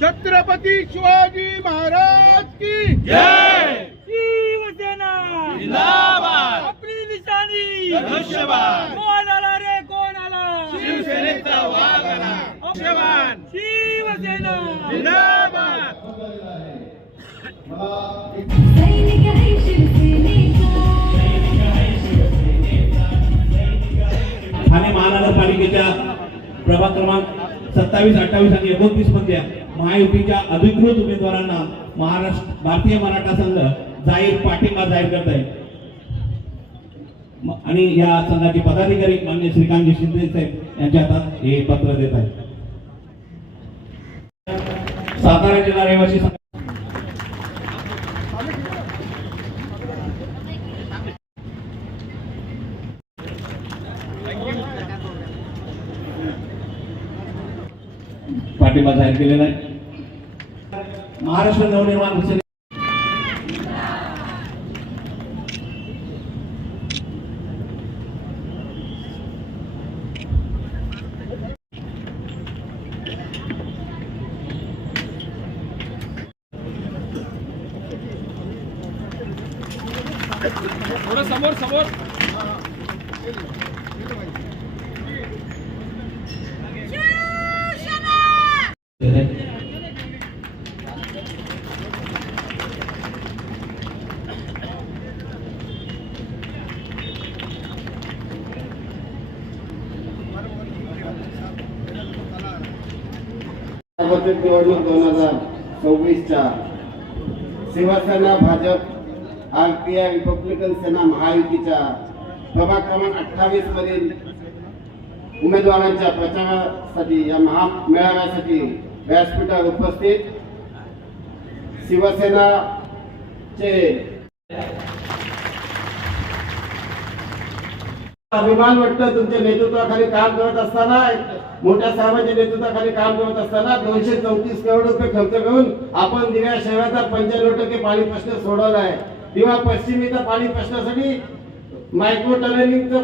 छत्रपती शिवाजी महाराज की जय। शिवसेना जिंदाबाद। आपली निशाणी धनुष्यबाण। कोण आला रे कोण आला शिवसेनेचा वाघ आला। धनुष्यबाण। शिवसेना जिंदाबाद। सैनिक है शिवसेनेचा ठाणे महानगरपालिकेच्या प्रभाग क्रमांक 27, 28 आणि 29 मधल्या महायुतीच्या अधिकृत उमेदवारांना महाराष्ट्र भारतीय मराठा संघ जाहीर पाठिंबा जाहीर करत आहे आणि या संघाचे पदाधिकारी मान्य श्रीकांतजी शिंदे साहेब यांच्या हातात हे पत्र देत आहेत. सातारा जिल्हा रहिवासी संघ पाठिंबा जाहीर केलेला आहे. महाराष्ट्र नवनिर्माण सेना थोडं समोर समोर सार्वत्रिक निवडणूक 2024च्या शिवसेना भाजप आरपीआय रिपब्लिकन सेना महायुतीच्या प्रभाग क्रमांक 28 मधील उमेदवारांच्या प्रचारासाठी या महामेळाव्यासाठी व्यासपीठावर उपस्थित शिवसेनाचे अभिमान वाटतं. तुमच्या नेतृत्वाखाली काम करत असताना, मोठ्या साहेबांच्या नेतृत्वाखाली काम करत असताना 234 करोड रुपये खर्च करून आपण दिव्या शहराचा 95% पाणी प्रश्न सोडवला आहे. दिवा पश्चिमेचा पाणी प्रश्नासाठी मायक्रो टनेलिंगचं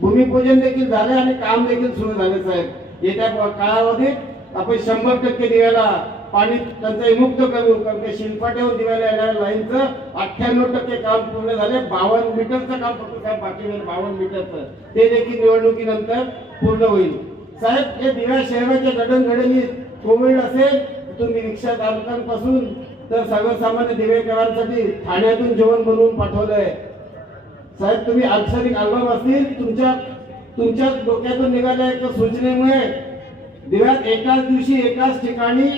भूमिपूजन देखील झाले आणि काम देखील सुरू झाले साहेब. येत्या कालावधीत आपण 100% दिव्याला पाणी टंचाई मुक्त करू. कारण की शिलपाट्यावर दिव्याला येणाऱ्या लाईनचं 98% काम पूर्ण झाले. 52 मीटरचं काम फक्त साहेब बाकी आहे. 52 मीटरचं ते देखील निवडणुकीनंतर पूर्ण होईल साहेब. हे दिव्या शहराच्या जडणघडणीत कोविड असेल, तुम्ही रिक्षा चालकांपासून तर सर्वसामान्य दिवेकरांसाठी ठाण्यातून जेवण बनवून पाठवलंय साहेब. तुम्ही अक्षरिक अल्बम असतील तुमच्या डोक्यातून निघाल्या एका सूचनेमुळे दिव्यात एकाच दिवशी एकाच ठिकाणी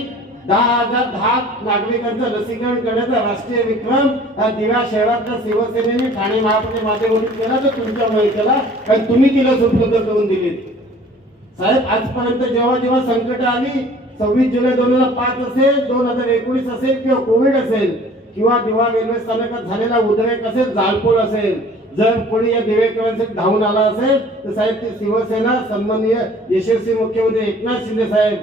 10,010 नागरिकांचं लसीकरण करण्याचा राष्ट्रीय विक्रम दिव्या शहरातल्या शिवसेनेने ठाणे महापालिके माध्यमातून केला. तर तुमच्यामुळे केला, कारण तुम्ही ती लस उपलब्ध करून दिली साहेब. आजपर्यंत जेव्हा संकट आली, 26 जुलै 2005 असेल, 2019 असेल किंवा कोविड असेल किंवा दिवा रेल्वे स्थानकात झालेला उद्रेक असेल, जाळपोळ असेल, जर कोणी या दिवेकरांसाठी धावून आला असेल तर साहेब ती शिवसेना सन्माननीय यशस्वी मुख्यमंत्री एकनाथ शिंदे साहेब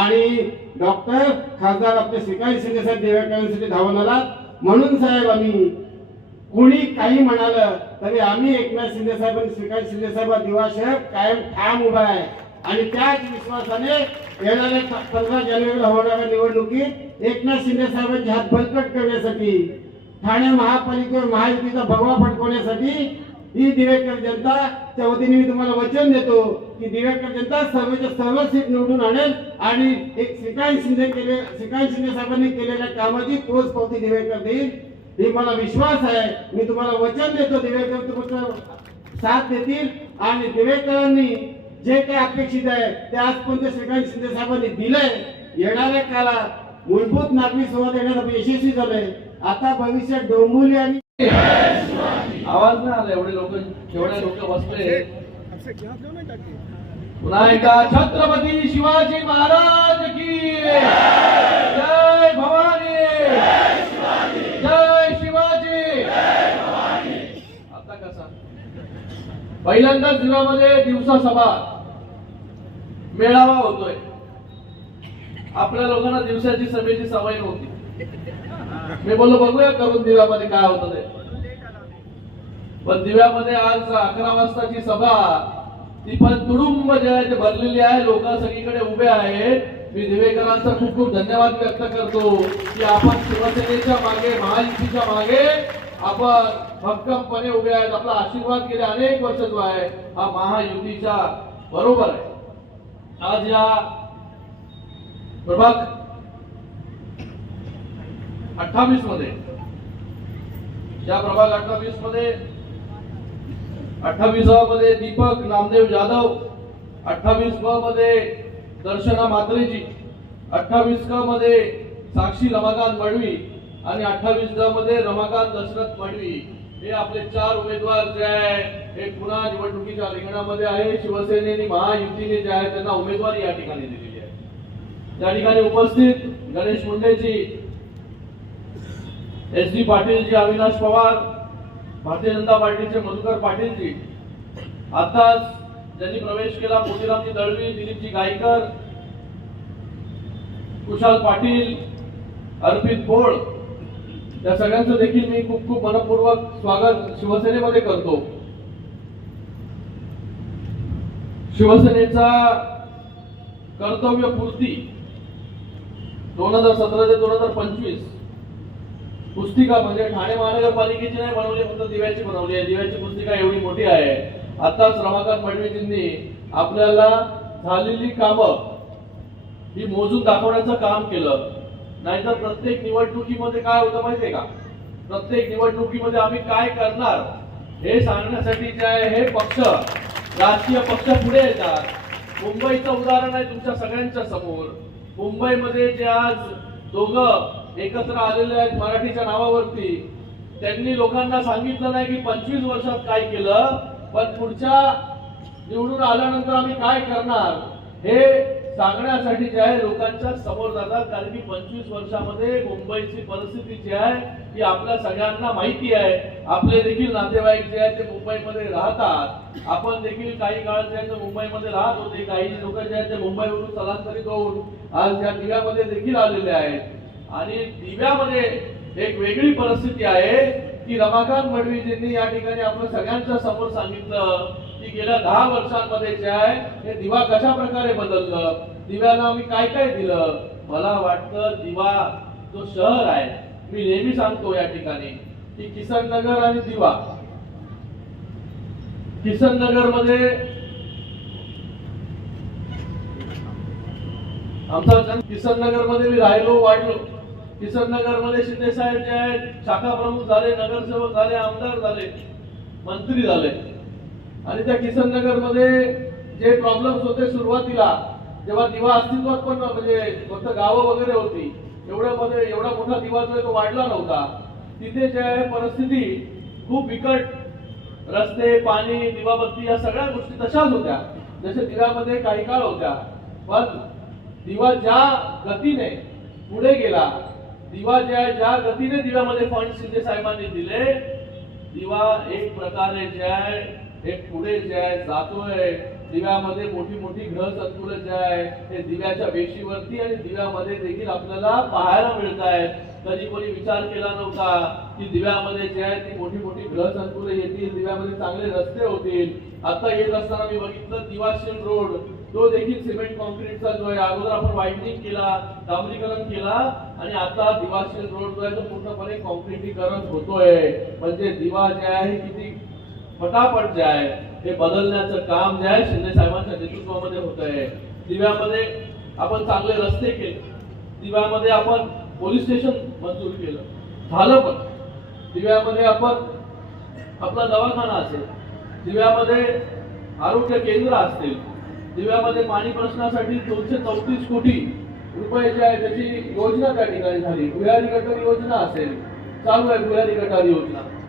आणि डॉक्टर खासदार आपले श्रीकांत शिंदे साहेब दिवेकरांसाठी धावून आला. म्हणून साहेब आम्ही कोणी काही म्हणालं तरी आम्ही एकनाथ शिंदे साहेब आणि श्रीकांत शिंदे साहेब दिवा शहर कायम ठाम उभा आहे आणि त्याच विश्वासाने येणाऱ्या 15 जानेवारीला होणाऱ्या निवडणुकीत एकनाथ शिंदे साहेबांचे हात बळकट करण्यासाठी, ठाणे महापालिकेवर महायुतीचा भगवा फडकवण्यासाठी ही दिवेकर जनताच्या वतीने मी तुम्हाला वचन देतो की दिवेकर जनता सर्व सीट निवडून आणेल आणि एक श्रीकांत शिंदे साहेबांनी केलेल्या कामाची पोचपावती दिवेकर देईल ही मला विश्वास आहे. मी तुम्हाला वचन देतो दिवेकर तुमचा साथ देतील आणि दिवेकरांनी जे काही अपेक्षित आहे ते आजपर्यंत श्रीकांत शिंदे साहेबांनी दिलंय. येणाऱ्या काळात मूलभूत नागरी सुविधा देण्यात यशस्वी झालंय. आता भविष्यात डोंबिवली आणि आवाज नाही आला. एवढे लोक बसले. पुन्हा एकदा छत्रपती शिवाजी महाराज की जय. भवानी जय. शिवाजी. आता कसा पहिल्यांदाच दिवामध्ये दिवसा सभा मेळावा होतोय. आपल्या लोकांना दिवसाची सभेची सवय नव्हती. मी बोललो बघूया करून दिव्यामध्ये काय होतं ते. पण दिव्यामध्ये आज 11 वाजताची सभा ती पण तुडुंब जे आहे ते भरलेली आहे. लोक सगळीकडे उभे आहेत. मी दिवेकरांचा खूप खूप धन्यवाद व्यक्त करतो की आपण शिवसेनेच्या मागे, महायुतीच्या मागे आपण भक्कमपणे उभे आहेत. आपला आशीर्वाद गेले अनेक वर्ष जो आहे हा महायुतीच्या बरोबर आहे. आज या प्रभाग 28 मध्ये, या प्रभाग 28 मध्ये 28 मध्ये दीपक नामदेव जाधव, 28 मध्ये दर्शना म्हात्रेजी, 28 मध्ये साक्षी रमाकांत मडवी आणि 28 मध्ये रमाकांत दशरथ मडवी हे आपले 4 उमेदवार जे आहे हे पुन्हा निवडणुकीच्या रिंगणामध्ये आहे. शिवसेनेने महायुतीने जे आहे त्यांना उमेदवारी या ठिकाणी दिलेली आहे. त्या ठिकाणी उपस्थित गणेश मुंडेजी, SD पाटीलजी, अविनाश पवार, भारतीय जनता पार्टीचे मधुकर पाटीलजी, आताच ज्यांनी प्रवेश केला मोतीरामजी दळवी, दिलीपजी गायकर, कुशाल पाटील, अर्पित पोळ, या सगळ्यांचं देखील मी खूप खूप मनपूर्वक स्वागत शिवसेनेमध्ये करतो. शिवसेनेचा कर्तव्यपूर्ती 2017 ते 2025 पुस्तिका म्हणजे ठाणे महानगरपालिकेची नाही बनवली, फक्त दिव्याची बनवली आहे. दिव्याची पुस्तिका एवढी मोठी आहे. आताच रमाकांत मडवीजींनी आपल्याला झालेली कामं ही मोजून दाखवण्याचं काम केलं. नाहीतर प्रत्येक निवडणुकीमध्ये काय होतं माहितीये का, प्रत्येक निवडणुकीमध्ये आम्ही काय करणार हे सांगण्यासाठी जे आहे हे पक्ष, राजकीय पक्ष पुढे येतात. मुंबईचं उदाहरण आहे तुमच्या सगळ्यांच्या समोर. मुंबईमध्ये जे आज दोघं एकत्र आलेले आहेत मराठीच्या नावावरती, त्यांनी लोकांना सांगितलं नाही की 25 वर्षात काय केलं, पण पुढच्या निवडून आल्यानंतर आम्ही काय करणार हे सांगण्यासाठी जे आहे लोकांच्या समोर जातात. कारण की 25 वर्षामध्ये मुंबईची परिस्थिती जी आहे ही आपल्या सगळ्यांना माहिती आहे. आपले देखील नातेवाईक जे आहेत ते मुंबईमध्ये राहतात. आपण देखील काही काळ जे आहे ते मुंबईमध्ये राहत होते. काही लोक जे आहेत ते मुंबईवरून स्थलांतरित होऊन आज या दिव्यामध्ये देखील आलेले आहेत. आणि दिव्यामध्ये एक वेगळी परिस्थिती आहे की रमाकांत मडवीजींनी या ठिकाणी आपल्या सगळ्यांच्या समोर सांगितलं की गेल्या 10 वर्षांमध्ये जे आहे हे दिवा कशा प्रकारे बदललं, दिव्याला आम्ही काय काय दिलं. मला वाटतं दिवा जो शहर आहे, मी नेहमी सांगतो या ठिकाणी की किसन नगर आणि दिवा, किसन नगर मध्ये आमचा जन्म किसन नगर मध्ये मी राहिलो, वाढलो. किसन नगर मध्ये शिंदे साहेब जे आहेत शाखा प्रमुख झाले, नगरसेवक झाले, आमदार झाले, मंत्री झाले. आणि त्या किसन नगर मध्ये जे प्रॉब्लेम्स होते सुरुवातीला, जेव्हा दिवा अस्तित्वात पण म्हणजे फक्त गावं वगैरे होती, एवढा मोठा दिवा जो आहे तो वाढला नव्हता. तिथे जे आहे परिस्थिती खूप बिकट, रस्ते, पाणी, दिवाबत्ती या सगळ्या गोष्टी तशाच होत्या जसे दिव्यामध्ये काही काळ होत्या. पण दिवा ज्या गतीने पुढे गेला, दिवा ज्या गतीने दिव्यामध्ये फंड शिंदे साहेबांनी दिले, दिवा एक प्रकारे जे आहे एक पुढे जे आहे जातोय. दिव्यामध्ये मोठी मोठी ग्रह संकुल जे आहे ते दिव्याच्या वेशीवरती आणि दिव्यामध्ये देखील आपल्याला पाहायला मिळत आहेत. कधी कोणी विचार केला नव्हता की दिव्यामध्ये जे आहे ती मोठी मोठी ग्रह संकुल येतील, दिव्यामध्ये चांगले रस्ते होतील. आता येत असताना मी बघितलं दिवाशील रोड, तो देखील सिमेंट कॉन्क्रीटचा जो आहे, अगोदर आपण वाईडनिंग केला, डांबरीकरण केला आणि आता दिवाशील रोड जो आहे तो पूर्णपणे कॉन्क्रीटीकरण होतोय. म्हणजे दिवा जे आहे किती फटाफट जे आहे हे बदलण्याचं काम जे आहे शिंदे साहेबांच्या नेतृत्वामध्ये होत आहे. दिव्यामध्ये आपण चांगले रस्ते केले, दिव्यामध्ये आपण पोलीस स्टेशन मंजूर केलं, झालं. पण दिव्यामध्ये आपण आपला दवाखाना असेल, दिव्यामध्ये आरोग्य केंद्र असतील, दिव्यामध्ये पाणी प्रश्नासाठी 234 कोटी रुपये जे आहे त्याची योजना त्या ठिकाणी झाली. भुयारी गटारी योजना असेल, चालू आहे भुयारी गटारी योजना.